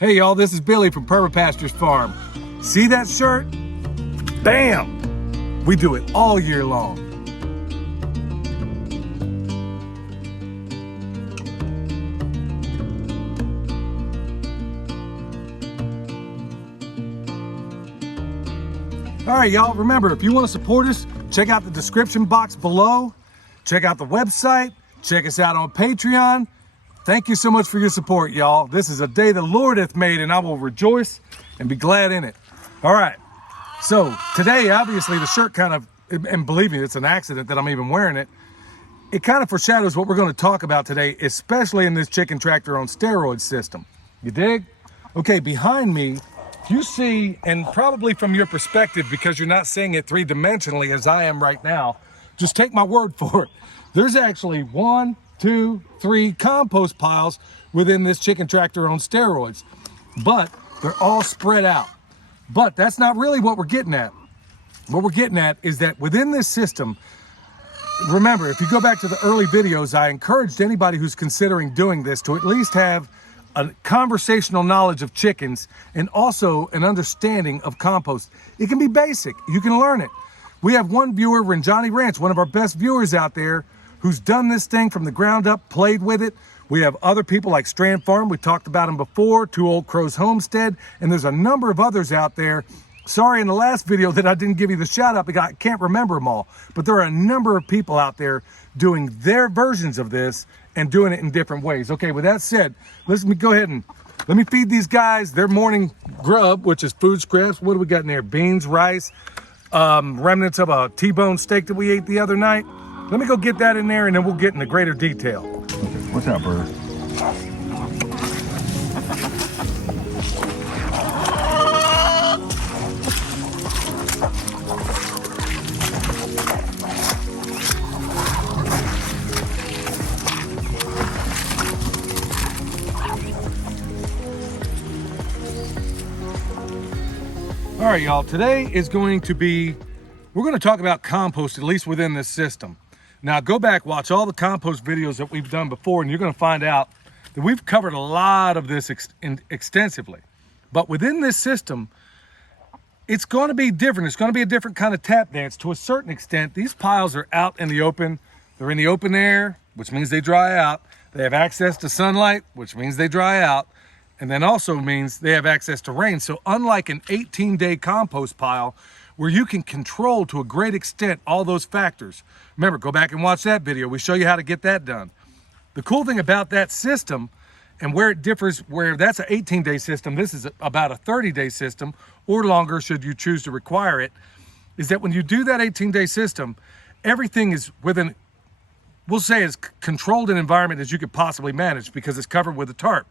Hey y'all, this is Billy from Perma Pastures Farm. See that shirt? Bam! We do it all year long. All right, y'all, remember, if you want to support us, check out the description box below. Check out the website. Check us out on Patreon. Thank you so much for your support, y'all. This is a day the Lord hath made, and I will rejoice and be glad in it. All right, so today, obviously, the shirt kind of, and believe me, it's an accident that I'm even wearing it. It kind of foreshadows what we're going to talk about today, especially in this chicken tractor on steroids system. You dig? Okay, behind me, you see, and probably from your perspective, because you're not seeing it three-dimensionally as I am right now, just take my word for it. There's actually 1, 2, 3 compost piles within this chicken tractor on steroids, but they're all spread out. But that's not really what we're getting at. What we're getting at is that within this system, remember, if you go back to the early videos, I encouraged anybody who's considering doing this to at least have a conversational knowledge of chickens and also an understanding of compost. It can be basic, you can learn it. We have one viewer, Renjani Ranch, one of our best viewers out there, who's done this thing from the ground up, played with it. We have other people like Strand Farm, we talked about them before, Two Old Crows Homestead, and there's a number of others out there. Sorry in the last video that I didn't give you the shout out because I can't remember them all, but there are a number of people out there doing their versions of this and doing it in different ways. Okay, with that said, let me go ahead and let me feed these guys their morning grub, which is food scraps. What do we got in there? Beans, rice, remnants of a T-bone steak that we ate the other night. Let me go get that in there and then we'll get into greater detail. Okay, what's up, bird? All right, y'all, today is going to be, we're going to talk about compost, at least within this system. Now, go back, watch all the compost videos that we've done before, and you're going to find out that we've covered a lot of this extensively. But within this system, it's going to be different. It's going to be a different kind of tap dance to a certain extent. These piles are out in the open. They're in the open air, which means they dry out. They have access to sunlight, which means they dry out. And then also means they have access to rain. So unlike an 18-day compost pile where you can control to a great extent all those factors. Remember, go back and watch that video. We show you how to get that done. The cool thing about that system and where it differs, where that's an 18-day system, this is about a 30-day system or longer should you choose to require it, is that when you do that 18-day system, everything is within, we'll say as controlled an environment as you could possibly manage because it's covered with a tarp.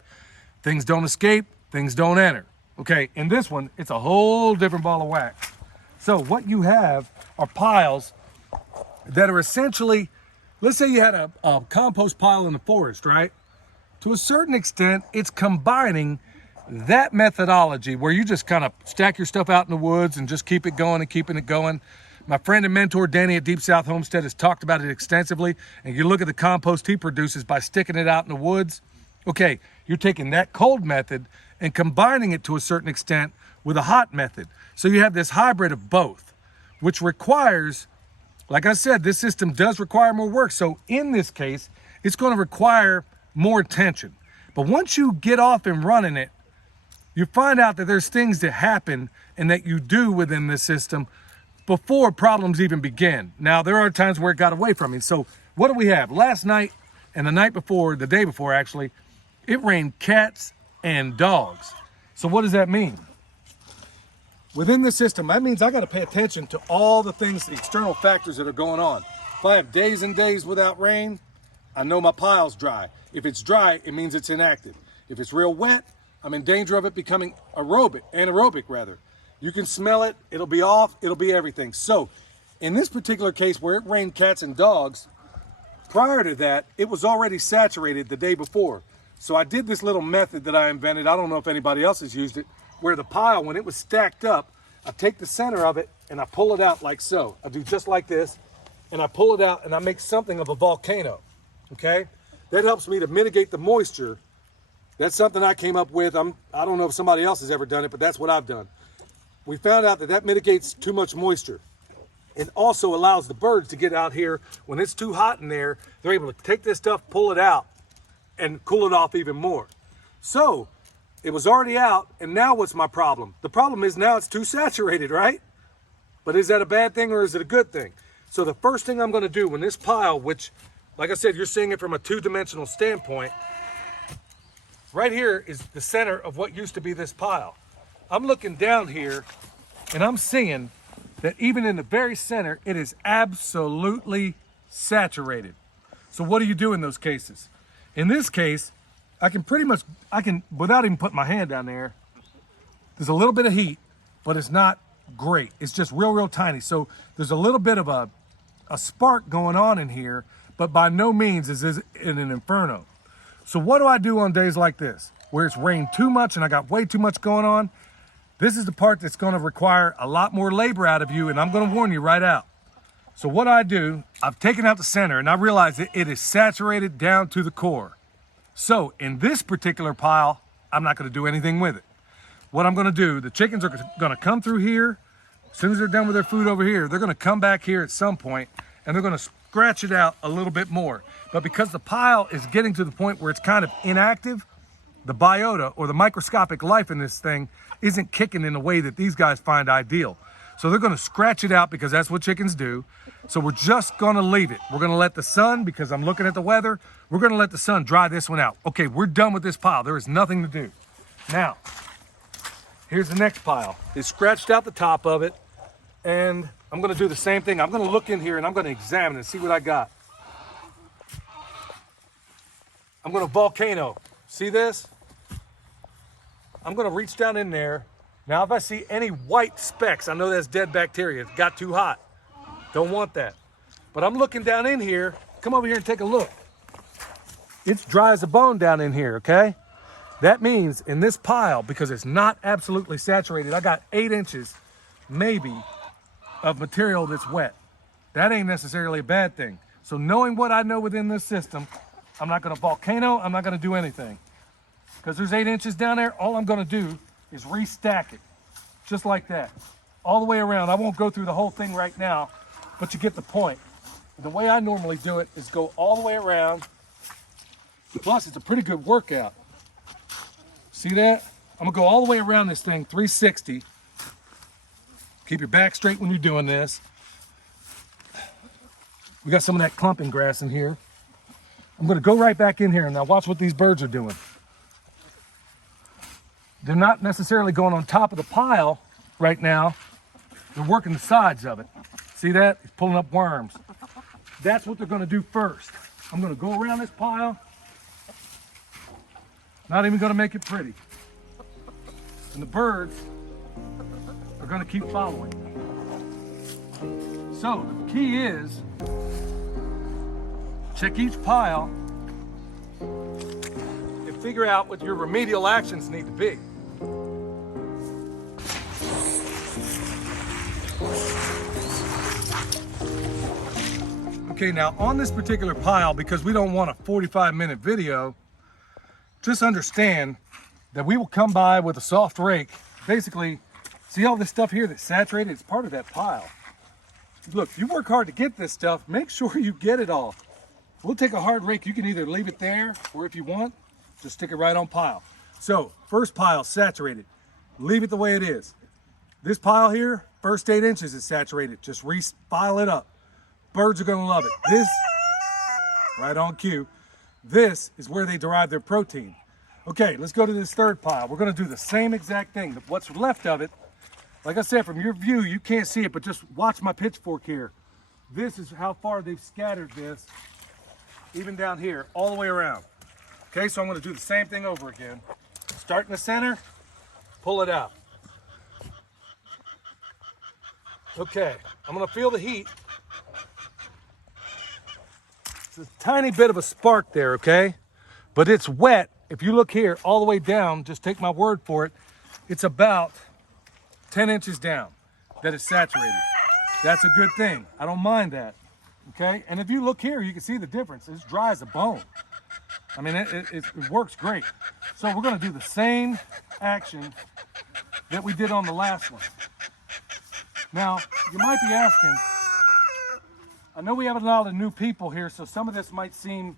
Things don't escape, things don't enter. Okay, in this one, it's a whole different ball of wax. So what you have are piles that are essentially, let's say you had a compost pile in the forest, right? To a certain extent, it's combining that methodology where you just kind of stack your stuff out in the woods and just keep it going and keeping it going. My friend and mentor, Danny at Deep South Homestead, has talked about it extensively. And you look at the compost he produces by sticking it out in the woods. Okay, you're taking that cold method and combining it to a certain extent with a hot method. So you have this hybrid of both, which requires, like I said, this system does require more work. So in this case, it's going to require more attention. But once you get off and running it, you find out that there's things that happen and that you do within this system before problems even begin. Now, there are times where it got away from me. So what do we have? Last night and the night before, the day before actually, it rained cats and dogs. So what does that mean? Within the system, that means I got to pay attention to all the things, the external factors that are going on. If I have days and days without rain, I know my pile's dry. If it's dry, it means it's inactive. If it's real wet, I'm in danger of it becoming anaerobic rather. You can smell it, it'll be off, it'll be everything. So in this particular case where it rained cats and dogs, prior to that, it was already saturated the day before. So I did this little method that I invented. I don't know if anybody else has used it, where the pile, when it was stacked up, I take the center of it and I pull it out like so. I do just like this, and I pull it out and I make something of a volcano, okay? That helps me to mitigate the moisture That's something I came up with. I don't know if somebody else has ever done it, but that's what I've done. We found out that that mitigates too much moisture. It also allows the birds to get out here when it's too hot in there. They're able to take this stuff, pull it out, and cool it off even more. So it was already out, and now what's my problem? The problem is now it's too saturated, right? But is that a bad thing or is it a good thing? So the first thing I'm gonna do when this pile, which, like I said, you're seeing it from a two-dimensional standpoint, right here is the center of what used to be this pile. I'm looking down here and I'm seeing that even in the very center, it is absolutely saturated. So what do you do in those cases? In this case, I can, without even putting my hand down there, there's a little bit of heat, but it's not great. It's just real tiny. So there's a little bit of a spark going on in here, but by no means is this in an inferno. So what do I do on days like this, where it's rained too much and I got way too much going on? This is the part that's gonna require a lot more labor out of you, and I'm gonna warn you right out. So what I do, I've taken out the center and I realize that it is saturated down to the core. So in this particular pile, I'm not gonna do anything with it. What I'm gonna do, the chickens are gonna come through here. As soon as they're done with their food over here, they're gonna come back here at some point and they're gonna scratch it out a little bit more. But because the pile is getting to the point where it's kind of inactive, the biota or the microscopic life in this thing isn't kicking in a way that these guys find ideal. So they're gonna scratch it out because that's what chickens do. So we're just gonna leave it. We're gonna let the sun, because I'm looking at the weather, we're gonna let the sun dry this one out. Okay, we're done with this pile. There is nothing to do. Now, here's the next pile. They scratched out the top of it, and I'm gonna do the same thing. I'm gonna look in here and I'm gonna examine and see what I got. I'm gonna volcano. See this? I'm gonna reach down in there. Now if I see any white specks, I know that's dead bacteria. It got too hot. Don't want that. But I'm looking down in here. Come over here and take a look. It's dry as a bone down in here, okay? That means in this pile, because it's not absolutely saturated, I got 8 inches, maybe, of material that's wet. That ain't necessarily a bad thing. So knowing what I know within this system, I'm not gonna volcano, I'm not gonna do anything. Because there's 8 inches down there, all I'm gonna do is restack it, just like that, all the way around. I won't go through the whole thing right now, but you get the point. The way I normally do it is go all the way around. Plus, it's a pretty good workout. See that? I'm gonna go all the way around this thing, 360. Keep your back straight when you're doing this. We got some of that clumping grass in here. I'm gonna go right back in here and now watch what these birds are doing. They're not necessarily going on top of the pile right now. They're working the sides of it. See that? It's pulling up worms. That's what they're gonna do first. I'm gonna go around this pile. Not even gonna make it pretty. And the birds are gonna keep following. So the key is, check each pile and figure out what your remedial actions need to be. Okay, now on this particular pile, because we don't want a 45-minute video, just understand that we will come by with a soft rake. Basically, see all this stuff here that's saturated? It's part of that pile. Look, you work hard to get this stuff, make sure you get it all. We'll take a hard rake. You can either leave it there, or if you want, just stick it right on pile. So, first pile, saturated. Leave it the way it is. This pile here, first 8 inches is saturated. Just file it up. Birds are gonna love it. This, right on cue, this is where they derive their protein. Okay, let's go to this third pile. We're gonna do the same exact thing. What's left of it, like I said, from your view, you can't see it, but just watch my pitchfork here. This is how far they've scattered this, even down here, all the way around. Okay, so I'm gonna do the same thing over again. Start in the center, pull it out. Okay, I'm gonna feel the heat. It's a tiny bit of a spark there, okay? But it's wet. If you look here, all the way down, just take my word for it, it's about 10 inches down that it's saturated. That's a good thing. I don't mind that. okay? And if you look here, you can see the difference. It's dry as a bone. I mean, it works great. So we're gonna do the same action that we did on the last one. Now, you might be asking, I know we have a lot of new people here, so some of this might seem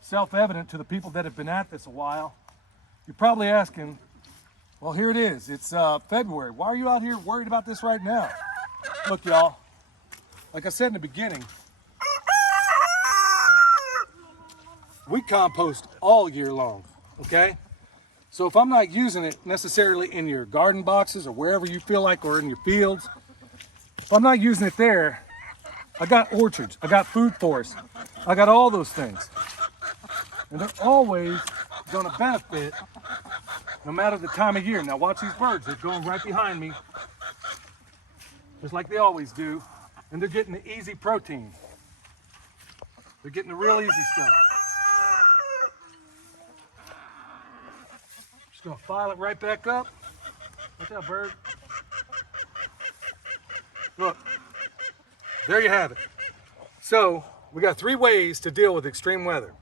self-evident to the people that have been at this a while. You're probably asking, well, here it is. It's February. Why are you out here worried about this right now? Look, y'all, like I said in the beginning, we compost all year long, okay? So if I'm not using it necessarily in your garden boxes or wherever you feel like, or in your fields, if I'm not using it there, I got orchards, I got food forests, I got all those things. And they're always gonna benefit no matter the time of year. Now watch these birds, they're going right behind me, just like they always do, and they're getting the easy protein. They're getting the real easy stuff. Just gonna file it right back up. Watch out, bird. Look, there you have it. So we got 3 ways to deal with extreme weather,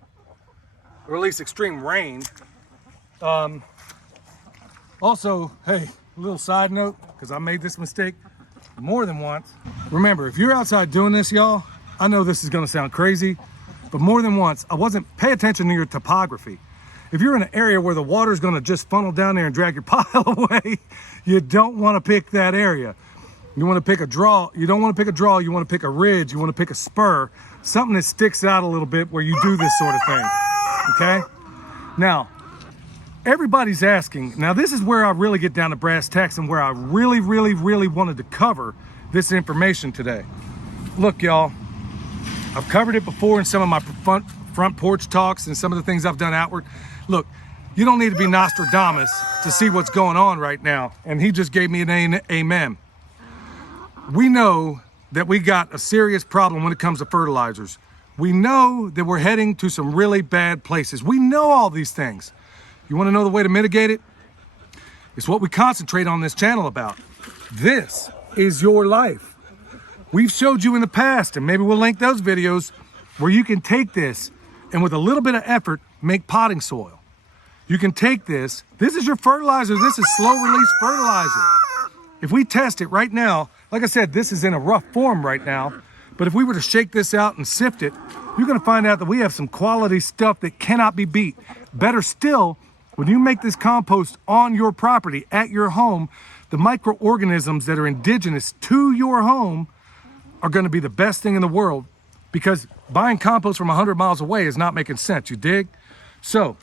or at least extreme rain. Also, hey, a little side note, because I made this mistake more than once. Remember, if you're outside doing this, y'all, I know this is gonna sound crazy, but more than once, pay attention to your topography. If you're in an area where the water's gonna just funnel down there and drag your pile away, you don't wanna pick that area. You wanna pick a draw. You don't wanna pick a draw, you wanna pick a ridge, you wanna pick a spur, something that sticks out a little bit where you do this sort of thing, okay? Now, everybody's asking, now this is where I really get down to brass tacks and where I really wanted to cover this information today. Look, y'all, I've covered it before in some of my front porch talks and some of the things I've done outward. Look, you don't need to be Nostradamus to see what's going on right now. And he just gave me an amen. We know that we got a serious problem when it comes to fertilizers. We know that we're heading to some really bad places. We know all these things. You want to know the way to mitigate it? It's what we concentrate on this channel about. This is your life. We've showed you in the past, and maybe we'll link those videos, where you can take this and with a little bit of effort, make potting soil. You can take this is your fertilizer. This is slow release fertilizer. If we test it right now, like I said, this is in a rough form right now, but if we were to shake this out and sift it, you're gonna find out that we have some quality stuff that cannot be beat. Better still, when you make this compost on your property, at your home, the microorganisms that are indigenous to your home are gonna be the best thing in the world, because buying compost from 100 miles away is not making sense, you dig? So,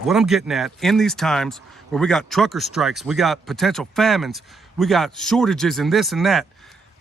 what I'm getting at, in these times where we got trucker strikes, we got potential famines, we got shortages and this and that,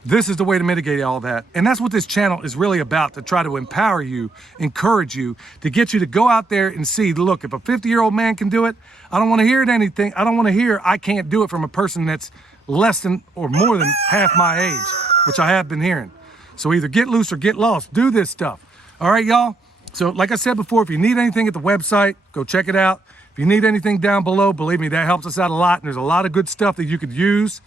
this is the way to mitigate all that. And that's what this channel is really about, to try to empower you, encourage you, to get you to go out there and see, look, if a 50-year-old man can do it, I don't want to hear it anything. I don't want to hear I can't do it from a person that's less than or more than half my age, which I have been hearing. So either get loose or get lost. Do this stuff. All right, y'all? So like I said before, if you need anything at the website, go check it out. If you need anything down below, believe me, that helps us out a lot. And there's a lot of good stuff that you could use.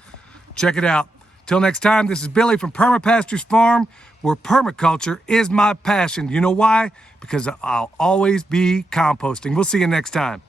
Check it out. Till next time, this is Billy from Perma Pastures Farm, where permaculture is my passion. You know why? Because I'll always be composting. We'll see you next time.